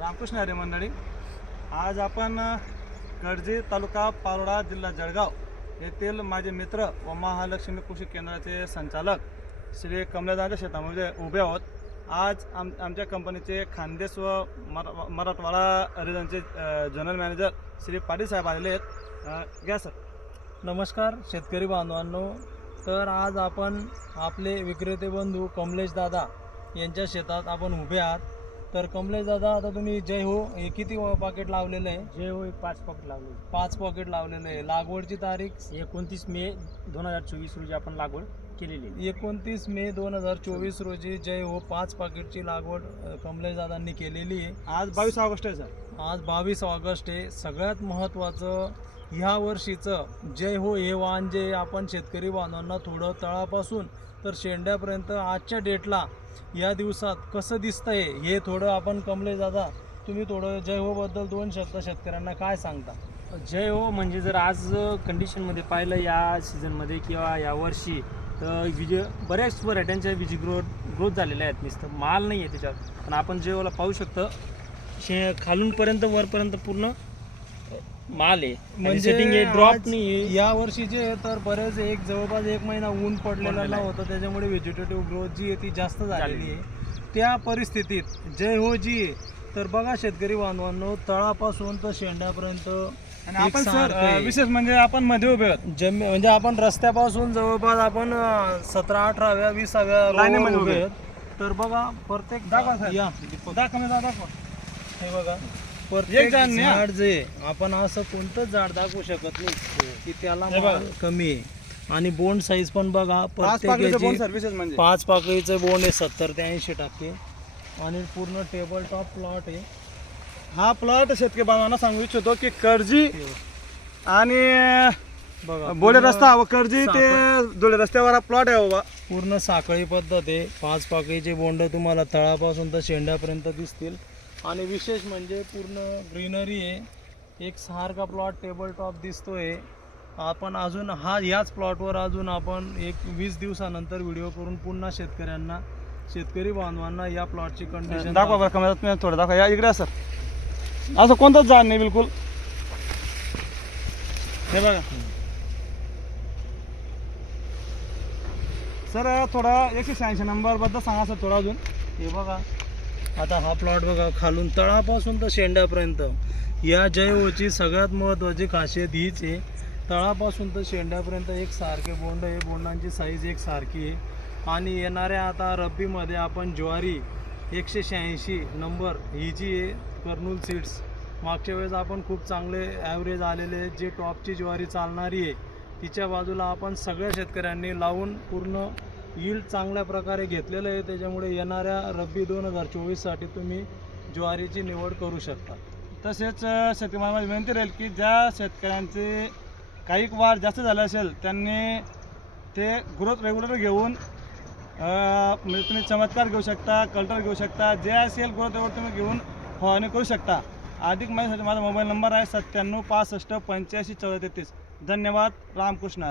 रामकृष्ण हरी मंडळी, आज आपण कर्जी तालुका पारोळा जिल्हा जळगाव येथील माझे मित्र व महालक्ष्मी कृषी केंद्राचे संचालक श्री कमलेशदाच्या शेतामध्ये उभे आहोत। आज आमच्या कंपनीचे खानदेश व मराठवाडा रिजनचे जनरल मॅनेजर श्री पाटील साहेब आलेले आहेत। घ्या सर। नमस्कार शेतकरी बांधवांनो, तर आज आपण आपले विक्रेते बंधू कमलेश दादा यांच्या शेतात आपण उभे आहात। तर कमलेश दादा, आता तुम्ही जय हो हे किती पॉकेट लावलेलं आहे? जय हो 5 पॉकेट लावले। 5 पॉकेट लावलेलं आहे। लागवडची तारीख 29 मे 2024 रोजी आपण लागवड केलेली आहे। 29 मे 2024 रोजी जय हो 5 पॉकेटची लागवड कमलेश दादांनी केलेली आहे। आज 22 ऑगस्ट आहे सर। आज 22 ऑगस्ट आहे। सगळ्यात महत्त्वाचं ह्या वर्षीचं जय हो हे वाण जे आपण शेतकरी बांधवांना थोडं तळापासून तर शेंड्यापर्यंत आजच्या डेटला या दिवसात कसं दिसतंय हे थोडं आपण कमलेश दादा, तुम्ही थोडं जय हो बद्दल 2 शब्द शेतकऱ्यांना काय सांगता? जय हो म्हणजे जर आज कंडिशनमध्ये पाहिलं या सीझनमध्ये किंवा या वर्षी तर बऱ्याच व्हरायट्यांच्या बीजी ग्रोथ झालेल्या आहेत। नुसतं माल नाही आहे त्याच्यात, पण आपण जय होला पाहू शकतो खालूनपर्यंत वरपर्यंत पूर्ण माल आहे, म्हणजे सेटिंग आहे, ड्रॉप नाही आहे। या वर्षीचे तर बरेच जवळपास 1 महिना ऊन पडलेला होता, त्याच्यामुळे व्हेजिटेटिव्ह ग्रोथ जी आहे ती जास्त झालेली आहे। त्या परिस्थितीत जय हो जी आहे तर बघा शेतकरी बांधवांनो, तळापासून तर शेंड्यापर्यंत आणि आपण सर विशेष म्हणजे आपण मध्ये उभे आहोत। म्हणजे आपण रस्त्यापासून जवळपास आपण 17, 18व्या 20व्या लाईनीमध्ये उभे आहेत। तर बघा प्रत्येक दाखवा सर, या दाखवा। हे बघा, प्रत्येक झाड जे आपण असं कोणतंच झाड दाखवू शकत नाही की त्याला माल कमी आहे। आणि बोंड साईज पण बघा, 5 पाकळीचं बोंड सर्व्हिसेस म्हणजे 5 पाकळीचं बोंड आहे 70 ते 80% आणि पूर्ण टेबल टॉप प्लॉट आहे। हा प्लॉट शेतकरी बांधवांना सांगू इच्छितो की कर्जी आणि बघा बोडे रस्ता व कर्जी ते जोडे रस्त्यावर हा प्लॉट आहे बाबा। पूर्ण साखळी पद्धत आहे। 5 पाकळीचे बोंड तुम्हाला तळापासून तर शेंड्यापर्यंत दिसतील आणि विशेष म्हणजे पूर्ण ग्रीनरी आहे। एक सारखा प्लॉट टेबल टॉप दिसतोय। आपण अजून याच प्लॉटवर अजून आपण 20 दिवसानंतर व्हिडिओ करून पुन्हा शेतकरी बांधवांना या प्लॉटची कंडिशन दाखवा बरं, कॅमेऱ्यात थोडं दाखवा। या इकडे सर, असं कोणतंच झाड नाही बिलकुल। हे बघा सर, थोडा 186 नंबर बद्दल सांगा सर थोडा अजून। हे बघा, आता हा प्लॉट बघा, खालून तळापासून तर शेंड्यापर्यंत या जय होची सगळ्यात महत्त्वाची खासियत हीच आहे। तळापासून तर शेंड्यापर्यंत एक सारखे बोंड आहे, बोंडांची साईज एक सारखी आहे। आणि येणाऱ्या आता रब्बीमध्ये आपण ज्वारी 186 नंबर ही जी आहे कर्नूल सीड्स, मागच्या वेळेस आपण खूप चांगले ॲव्हरेज आलेले जे टॉपची ज्वारी चालणारी आहे तिच्या बाजूला आपण सगळ्या शेतकऱ्यांनी लावून पूर्ण यील्ड चांगल्या प्रकारे घेतलेलं आहे। त्याच्यामुळे येणाऱ्या रब्बी 2024साठी तुम्ही ज्वारीची निवड करू शकता। तसेच शेतकऱ्यांना विनंती राहील की ज्या शेतकऱ्यांचे काही वाढ जास्त झाले असेल त्यांनी ते ग्रोथ रेग्युलर घेऊन म्हणजे तुम्ही चमत्कार घेऊ शकता, कल्टर घेऊ शकता, जे असेल ग्रोथ रेग्युलर तुम्ही घेऊन फवारणी करू शकता। अधिक माहितीसाठी माझा मोबाईल नंबर आहे 97 65 85 34 33। धन्यवाद। रामकृष्ण।